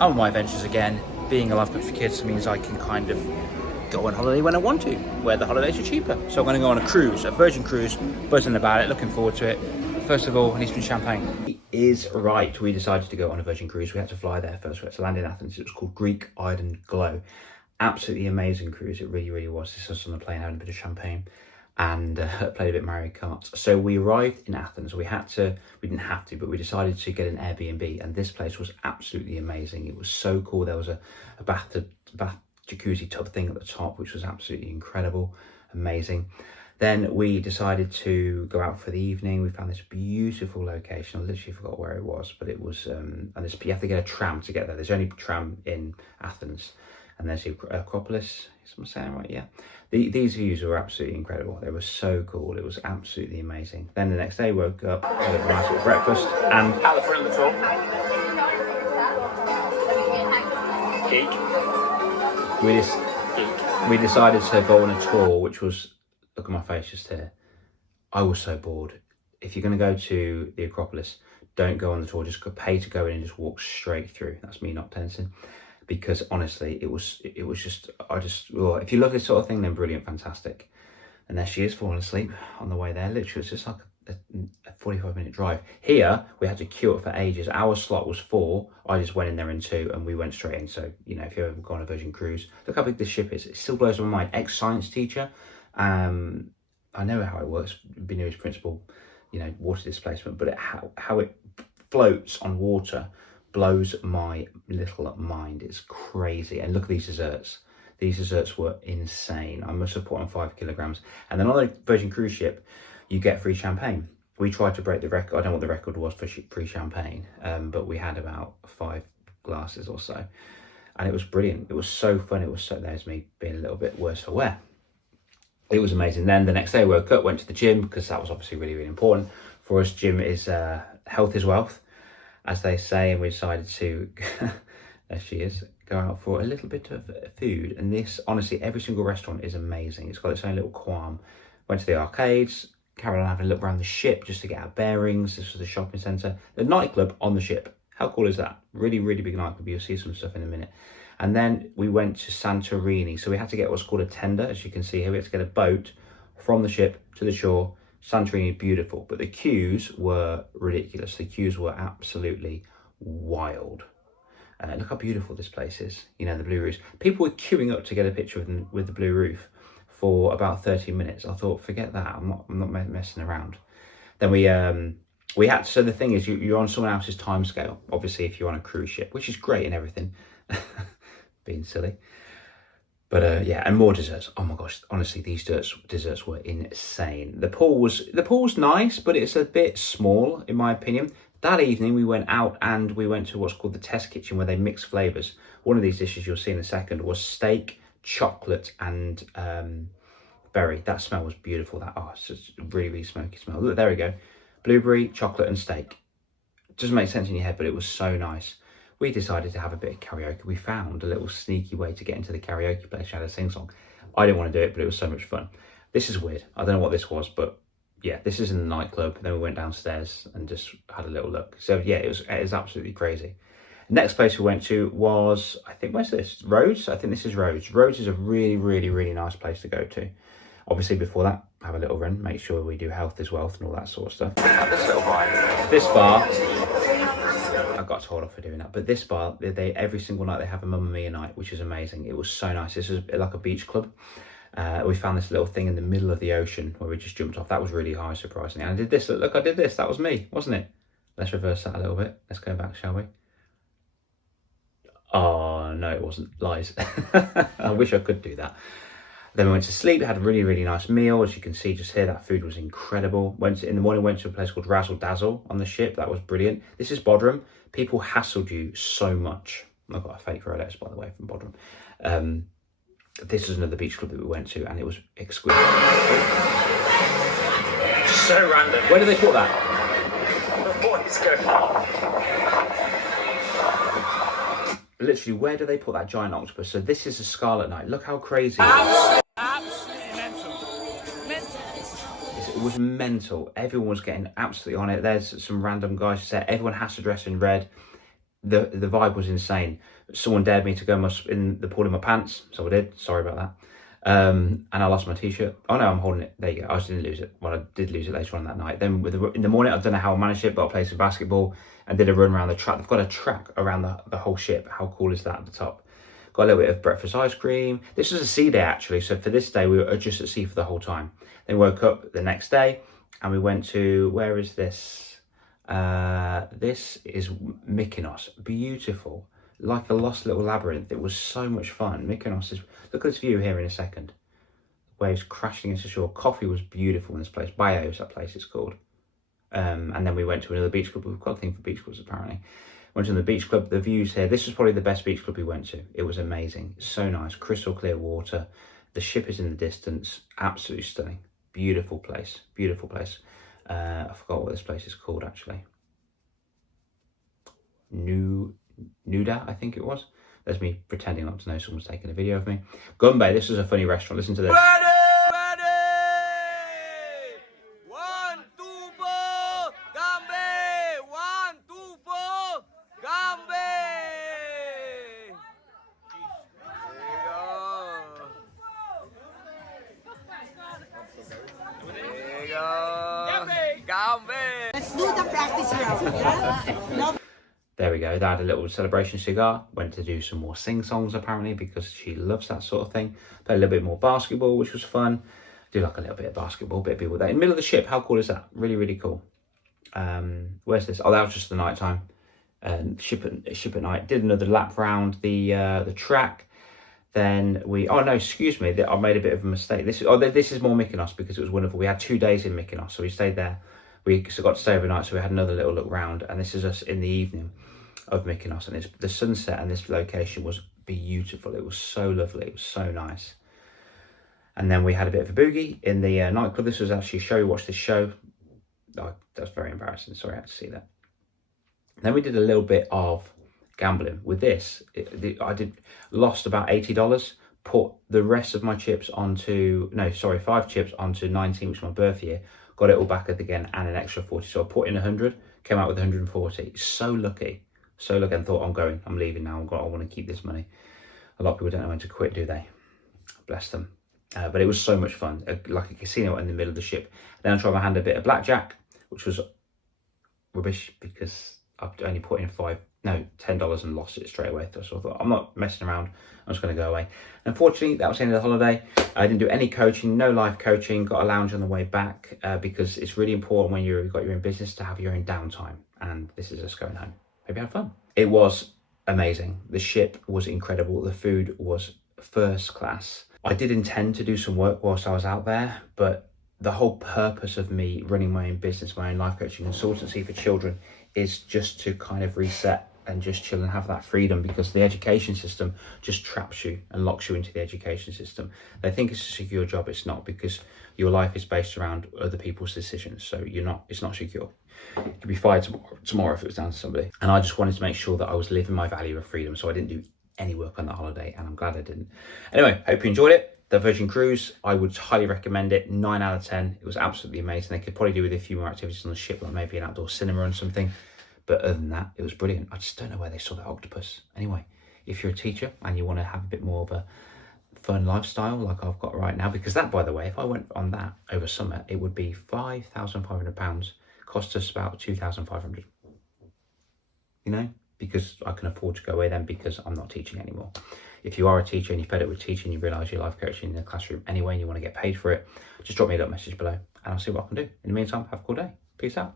I'm on my adventures again. Being a life coach for kids means I can kind of go on holiday when I want to, where the holidays are cheaper. So I'm going to go on a cruise, a Virgin cruise, buzzing about it, looking forward to it. But first of all, I need some champagne. He is right, we decided to go on a Virgin cruise. We had to fly there first, we had to land in Athens. It was called Greek Island Glow. Absolutely amazing cruise, it really, really was. This was on the plane, having a bit of champagne and played a bit of Mario Kart. So we arrived in Athens. We didn't have to, but we decided to get an Airbnb, and this place was absolutely amazing. It was so cool. There was a bath jacuzzi tub thing at the top, which was absolutely incredible, amazing. Then we decided to go out for the evening. We found this beautiful location. I literally forgot where it was, but it was, and you have to get a tram to get there. There's only a tram in Athens. And there's the Acropolis, is what I'm saying right? Yeah. These views were absolutely incredible. They were so cool. It was absolutely amazing. Then the next day, woke up, had a nice little breakfast, and at the front of the tour, we decided to go on a tour, which was, look at my face just here. I was so bored. If you're going to go to the Acropolis, don't go on the tour. Just pay to go in and just walk straight through. That's me not tensing. Because honestly, it was just, if you look at this sort of thing, then brilliant, fantastic. And there she is falling asleep on the way there. Literally, it's just like a 45-minute drive. Here, we had to queue up for ages. Our slot was 4. I just went in there in 2 and we went straight in. So, you know, if you've ever gone on a Virgin cruise, look how big this ship is. It still blows my mind. Ex-science teacher. I know how it works. Been his principal, you know, water displacement, but how it floats on water blows my little mind. It's crazy. And look at these desserts. These desserts were insane. I must have put on 5 kilograms. And then on the Virgin cruise ship, you get free champagne. We tried to break the record. I don't know what the record was for free champagne, but we had about 5 glasses or so. And it was brilliant. It was so fun. It was so, there's me being a little bit worse for wear. It was amazing. Then the next day I woke up, went to the gym, because that was obviously really, really important. For us, gym is health is wealth, as they say, and we decided to, there she is, go out for a little bit of food. And this, honestly, every single restaurant is amazing. It's got its own little qualm. Went to the arcades, carried on having a look around the ship just to get our bearings. This was the shopping centre. The nightclub on the ship. How cool is that? Really, really big nightclub. You'll see some stuff in a minute. And then we went to Santorini. So we had to get what's called a tender, as you can see here. We had to get a boat from the ship to the shore. Santorini, beautiful, but the queues were ridiculous. The queues were absolutely wild. Look how beautiful this place is. You know, the blue roofs. People were queuing up to get a picture with the blue roof for about 30 minutes. I thought, forget that. I'm not messing around. Then we had. So the thing is, you're on someone else's time scale. Obviously, if you're on a cruise ship, which is great and everything, being silly. But yeah, and more desserts. Oh my gosh, honestly, these desserts were insane. The pool was nice, but it's a bit small, in my opinion. That evening, we went out and we went to what's called the test kitchen, where they mix flavours. One of these dishes you'll see in a second was steak, chocolate, and berry. That smell was beautiful. It's just a really, really smoky smell. Look, there we go. Blueberry, chocolate, and steak. It doesn't make sense in your head, but it was so nice. We decided to have a bit of karaoke. We found a little sneaky way to get into the karaoke place. We had a sing-song. I didn't want to do it, but it was so much fun. This is weird. I don't know what this was, but yeah, this is in the nightclub. Then we went downstairs and just had a little look. So yeah, it was absolutely crazy. Next place we went to was, I think, where's this? Rhodes? I think this is Rhodes. Rhodes is a really, really, really nice place to go to. Obviously, before that, have a little run. Make sure we do health is wealth and all that sort of stuff. This little bar. This bar. I got told off for doing that, but this bar, every single night they have a Mamma Mia night, which is amazing. It was so nice. This is like a beach club. We found this little thing in the middle of the ocean where we just jumped off. That was really high, surprisingly. And I did this. Look, I did this. That was me, wasn't it? Let's reverse that a little bit. Let's go back, shall we? Oh, no, it wasn't. Lies. I wish I could do that. Then we went to sleep, had a really, really nice meal. As you can see just here, that food was incredible. In the morning, went to a place called Razzle Dazzle on the ship. That was brilliant. This is Bodrum. People hassled you so much. I've got a fake Rolex, by the way, from Bodrum. This is another beach club that we went to, and it was exquisite. So random. Where did they put that? The boys go. Literally, where do they put that giant octopus? So this is a Scarlet Night. Look how crazy it is. Absolutely mental. It was mental. Everyone was getting absolutely on it. There's some random guys who said everyone has to dress in red. the vibe was insane. Someone dared me to go in the pool in my pants, so I did. Sorry about that. And I lost my t-shirt. Oh no, I'm holding it. There you go. I just didn't lose it. Well, I did lose it later on that night. Then in the morning, I don't know how I managed it, but I played some basketball and did a run around the track. They've got a track around the whole ship. How cool is that at the top? Got a little bit of breakfast ice cream. This was a sea day actually. So for this day, we were just at sea for the whole time. Then woke up the next day and we went to, where is this? This is Mykonos. Beautiful. Like a lost little labyrinth. It was so much fun. Mykonos is, look at this view here in a second. Waves crashing into shore. Coffee was beautiful in this place. Bios, that place is called. And then we went to another beach club. We've got a thing for beach clubs apparently. Went to the beach club. The views here. This was probably the best beach club we went to. It was amazing. So nice. Crystal clear water. The ship is in the distance. Absolutely stunning. Beautiful place. Beautiful place. I forgot what this place is called actually. Nuda, I think it was. There's me pretending not to know someone's taking a video of me. Gumbe, this is a funny restaurant. Listen to this. Ready! 1, 2, 4, Gambe! 1, 2, 4, Gambe! There you go. Gambe! Let's do the practice round, yeah? No. There we go. They had a little celebration cigar. Went to do some more sing-songs apparently because she loves that sort of thing. Played a little bit more basketball, which was fun. Do like a little bit of basketball, bit of people there. In the middle of the ship, how cool is that? Really, really cool. Where's this? Oh, that was just the night time. Ship at night. Did another lap round the track. Then we, oh no, excuse me, I made a bit of a mistake. This is more Mykonos because it was wonderful. We had 2 days in Mykonos, so we stayed there. We got to stay overnight, so we had another little look round, and this is us in the evening of Mykonos, and the sunset and this location was beautiful. It was so lovely. It was so nice. And then we had a bit of a boogie in the nightclub. This was actually a show. Watch this show. Oh, that's very embarrassing. Sorry, I had to see that. Then we did a little bit of gambling with this. I lost about $80. Put the rest of my chips onto 5 chips onto 19, which is my birth year. Got it all back again and an extra 40. So I put in 100, came out with 140. So lucky. So lucky, and thought I'm leaving now. I want to keep this money. A lot of people don't know when to quit, do they? Bless them. But it was so much fun, like a casino in the middle of the ship. Then I tried my hand at a bit of blackjack, which was rubbish because I've only put in $10 and lost it straight away. So I thought, I'm not messing around. I'm just going to go away. Unfortunately, that was the end of the holiday. I didn't do any coaching, no live coaching. Got a lounge on the way back because it's really important when you've got your own business to have your own downtime. And this is us going home. Hope you had fun. It was amazing. The ship was incredible. The food was first class. I did intend to do some work whilst I was out there, but the whole purpose of me running my own business, my own life coaching consultancy for children is just to kind of reset and just chill and have that freedom, because the education system just traps you and locks you into the education system. They think it's a secure job. It's not, because your life is based around other people's decisions. So it's not secure. You could be fired tomorrow if it was down to somebody. And I just wanted to make sure that I was living my value of freedom. So I didn't do any work on that holiday, and I'm glad I didn't. Anyway, hope you enjoyed it. The Virgin Cruise, I would highly recommend it. 9 out of 10. It was absolutely amazing. They could probably do with a few more activities on the ship, like maybe an outdoor cinema or something. But other than that, it was brilliant. I just don't know where they saw that octopus. Anyway, if you're a teacher and you want to have a bit more of a fun lifestyle like I've got right now, because that, by the way, if I went on that over summer, it would be £5,500. Cost us about £2,500. You know, because I can afford to go away then, because I'm not teaching anymore. If you are a teacher and you're fed up with teaching, you realise you're life coaching in the classroom anyway and you want to get paid for it, just drop me a little message below and I'll see what I can do. In the meantime, have a cool day. Peace out.